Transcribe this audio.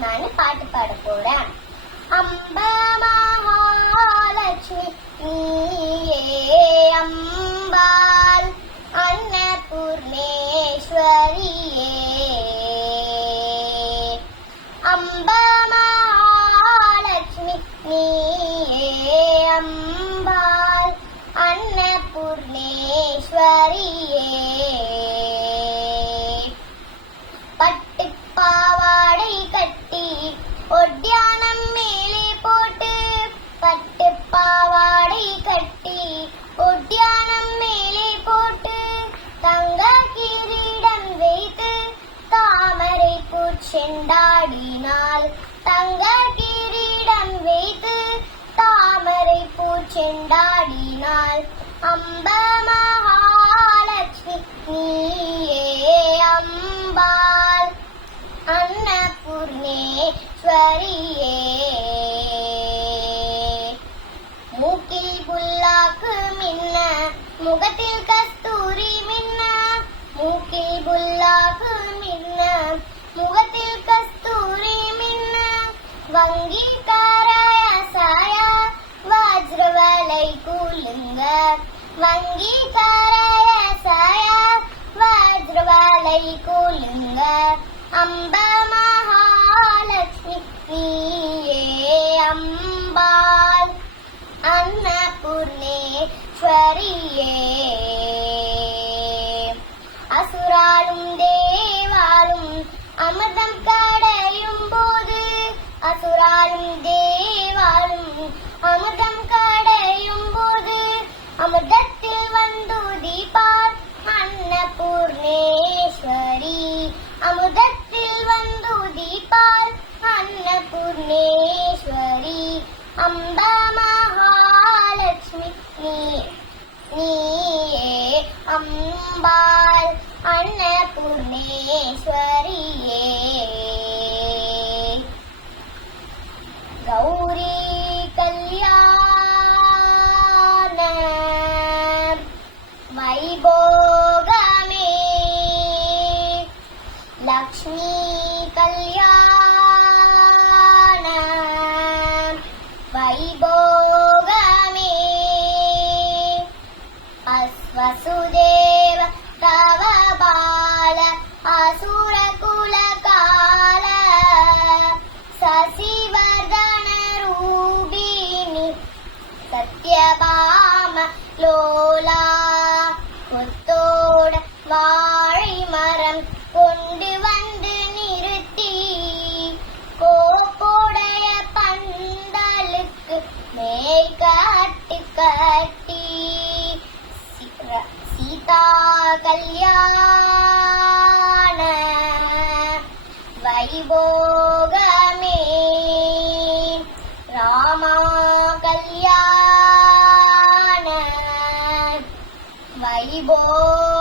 நான் பாட்டு பாட போறேன். அம்ப மகாலட்சுமி நீயே அம்பாள் அன்னபூர்ணேஸ்வரியே. அம்ப மகாலட்சுமி நீயே அம்பாள் அன்னபூர்ணேஸ்வரியே. பட்டு பாவாடை கட்டி ஒட்டியானம் மேலே போட்டு, பட்டு பாவாடை கட்டி ஒட்டியானம் மேலே போட்டு, தங்க கிரீடம் வைத்து தாமரை பூச்செண்டாடினாள். தங்க கிரீடம் வைத்து தாமரை பூச்செண்டாடினாள். அம்ப மகாலட்சுமி நீயே அம்பாள் அன்னபூர்ணேஸ்வரியே. மூக்கில் புல்லாக்கு மின்ன முகத்தில் கஸ்தூரி மின்ன, மூக்கில் புல்லாக்கு மின்ன முகத்தில் கஸ்தூரி மின்ன, வங்கி காராய சாய வஜ்ரவலை குலுங்க, வங்கி காராய சாய வஜ்ரவலை குலுங்க. அம்ப மகாலட்சுமி நீயே அம்பாள் அன்னபூர்ணேஸ்வரியே. அசுராலும் தேவாலும் அமிர்தம் கடையும் போது, அசுராலும் தேவாலும் அமிர்தம் கடையும் போது, அமிர்தத்தில் வந்துதிப்பார் அன்னபூர்ணேஸ்வரி. அமிர்தத்தில் வந்துதிப்பார் அன்னபூர்ணேஸ்வரி. அம்ப மகாலட்சுமி நீயே அம்பாள் அன்னபூர்ணேஸ்வரியே. கௌரி கல்யாண வைபோகமே, லக்ஷ்மி கல்யாண வைபோகமே, வசுதேவ தவ பால அசுர குலகால சசிவர்தன ரூபிணி சத்யபாம லோலா. முத்தோட வாழை மரம் கொண்டு வந்து நிறுத்தி, கோப்புடைய பந்தலுக்கு மேல் கட்டு கட்டி, சீதா கல்யாண வைபோகமே, ராமா கல்யாண வைபோகமே.